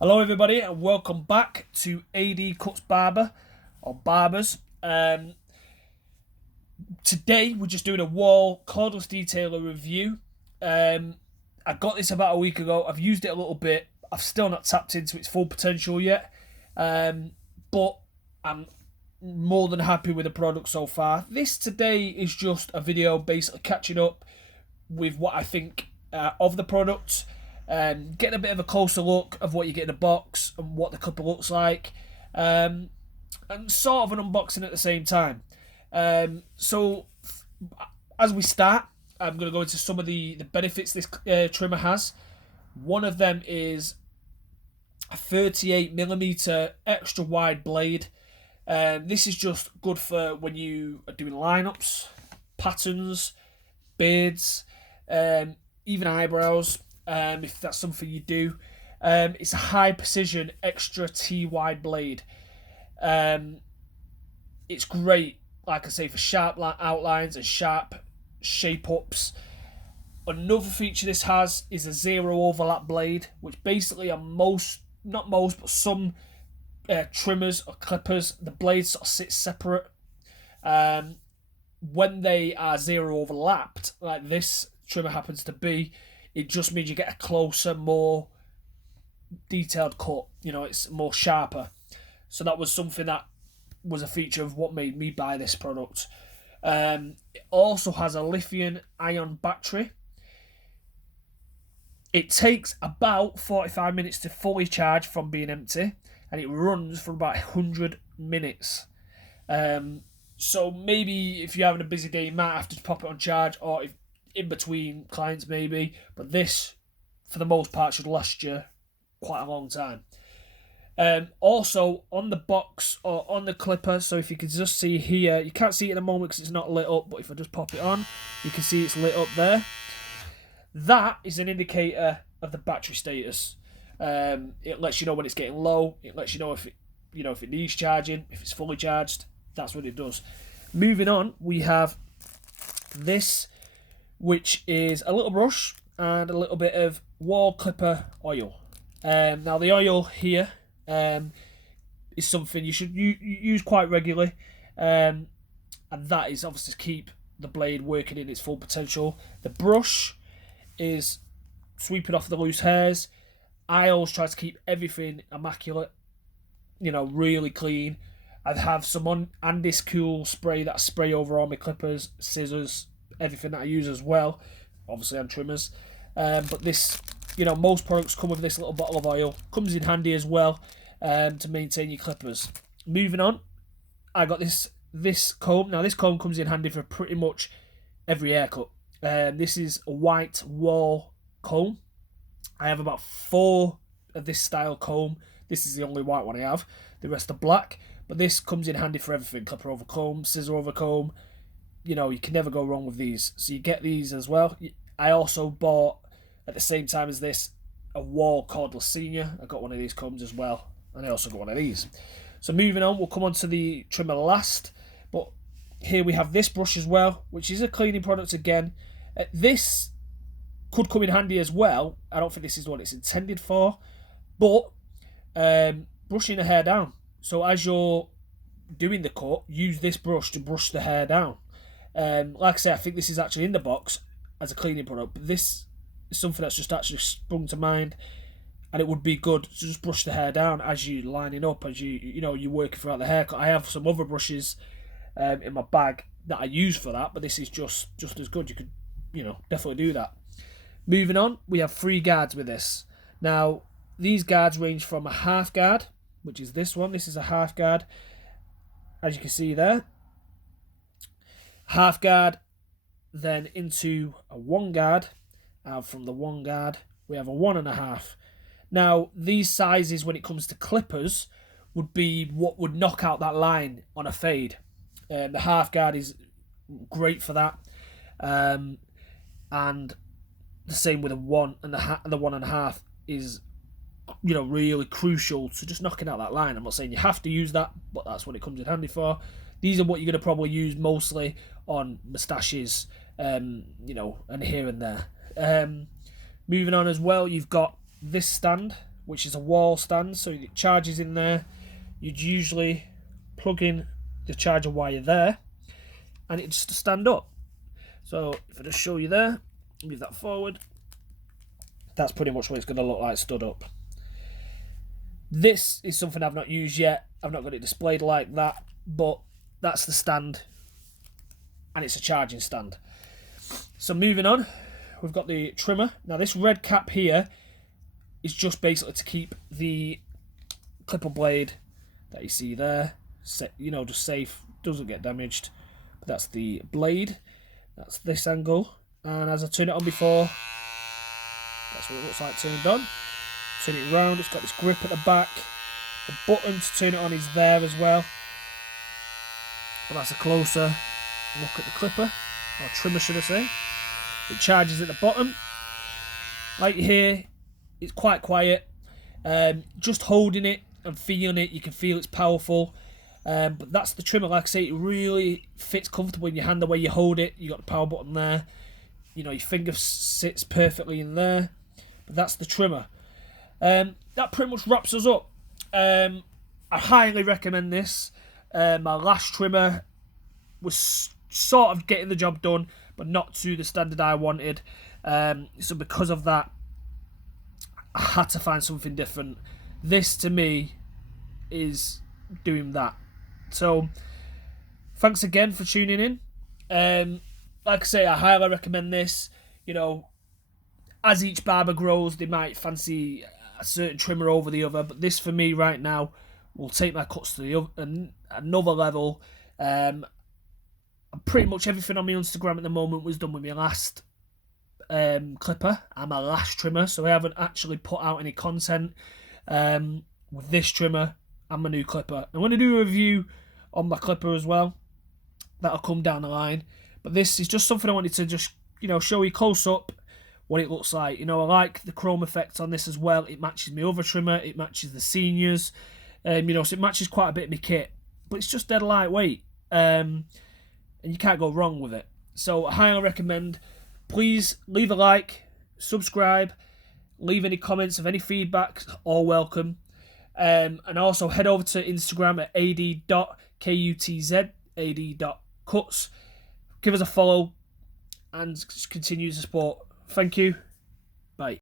Hello everybody and welcome back to AD Kutz Barber or Barbers. Today we're just doing a Wahl cordless detailer review. I got this about a week ago. I've used it a little bit. I've still not tapped into its full potential yet, but I'm more than happy with the product so far. This today is just a video basically catching up with what I think of the product. Getting a bit of a closer look of what you get in the box and what the clipper looks like, and sort of an unboxing at the same time. So as we start, I'm going to go into some of the benefits this trimmer has. One of them is a 38mm extra wide blade. This is just good for when you are doing lineups, patterns, beards, even eyebrows. If that's something you do. It's a high precision extra T wide blade. It's great, like I say, for sharp outlines and sharp shape ups. Another feature this has is a zero overlap blade, which basically are not most, but some trimmers or clippers, the blades sort of sit separate. When they are zero overlapped, like this trimmer happens to be, it just means you get a closer, more detailed cut. You know, it's more sharper. So that was something that was a feature of what made me buy this product. It also has a lithium-ion battery. It takes about 45 minutes to fully charge from being empty, and it runs for about 100 minutes. So maybe if you're having a busy day, you might have to pop it on charge, or if in between clients maybe, but this for the most part should last you quite a long time. Also on the box or on the clipper, so if you can just see here, you can't see it at the moment because it's not lit up, but if I just pop it on, you can see it's lit up there. That is an indicator of the battery status. It lets you know when it's getting low. It lets you know if it needs charging, if it's fully charged. That's what it does. Moving on, we have this, which is a little brush and a little bit of Wahl clipper oil. Now the oil here is something you should use quite regularly, and that is obviously to keep the blade working in its full potential. The brush is sweeping off the loose hairs. I always try to keep everything immaculate, really clean. I have some Andy's Cool spray that I spray over all my clippers, scissors, everything that I use as well, obviously on trimmers. But this, most products come with this little bottle of oil. Comes in handy as well to maintain your clippers. Moving on, I got this comb. Now this comb comes in handy for pretty much every haircut. This is a white Wahl comb. I have about 4 of this style comb. This is the only white one I have. The rest are black. But this comes in handy for everything. Clipper over comb, scissor over comb. You can never go wrong with these. So you get these as well. I also bought, at the same time as this, a Wahl cordless senior. I got one of these combs as well. And I also got one of these. So moving on, we'll come on to the trimmer last. But here we have this brush as well, which is a cleaning product again. This could come in handy as well. I don't think this is what it's intended for. But brushing the hair down. So as you're doing the cut, use this brush to brush the hair down. Like I say, I think this is actually in the box as a cleaning product, but this is something that's just actually sprung to mind, and it would be good to just brush the hair down as you lining up, as you're working throughout the haircut. I have some other brushes in my bag that I use for that, but this is just as good. You could definitely do that. Moving on, we have 3 guards with this. Now these guards range from a half guard, which is this one. This is a half guard, as you can see there. Half guard, then into a 1 guard, and from the 1 guard we have a 1.5. Now these sizes, when it comes to clippers, would be what would knock out that line on a fade. The half guard is great for that, and the same with a 1 and the 1.5 is really crucial to just knocking out that line. I'm not saying you have to use that, but that's what it comes in handy for. These are what you're going to probably use mostly on moustaches, and here and there. Moving on as well, you've got this stand, which is a Wahl stand, so it charges in there. You'd usually plug in the charger wire there, and it's to stand up. So if I just show you there, move that forward, that's pretty much what it's going to look like stood up. This is something I've not used yet. I've not got it displayed like that, but that's the stand, and it's a charging stand. So moving on, we've got the trimmer. Now this red cap here is just basically to keep the clipper blade that you see there, just safe, doesn't get damaged. But that's the blade. That's this angle, and as I turned it on before, that's what it looks like turned on. Turn it round, it's got this grip at the back. The button to turn it on is there as well. But that's a closer look at the clipper, or trimmer should I say. It charges at the bottom. Like you hear, it's quite quiet. Just holding it and feeling it, you can feel it's powerful. But that's the trimmer. Like I say, it really fits comfortable in your hand the way you hold it. You got the power button there. Your finger sits perfectly in there. But that's the trimmer. That pretty much wraps us up. I highly recommend this. My last trimmer was sort of getting the job done, but not to the standard I wanted. So because of that, I had to find something different. This to me is doing that. So thanks again for tuning in. Like I say, I highly recommend this. As each barber grows, they might fancy a certain trimmer over the other, but this for me right now will take my cuts to another level. Pretty much everything on my Instagram at the moment was done with my last clipper and my last trimmer, so I haven't actually put out any content with this trimmer and my new clipper. I'm going to do a review on my clipper as well. That'll come down the line, but this is just something I wanted to just show you close up what it looks like. I like the chrome effect on this as well. It matches my other trimmer, it matches the seniors, so it matches quite a bit of my kit, but it's just dead lightweight, and you can't go wrong with it. So I highly recommend. Please leave a like, subscribe, leave any comments of any feedback, all welcome. And also head over to Instagram at ad.kutz, ad.kutz. Give us a follow and continue to support. Thank you.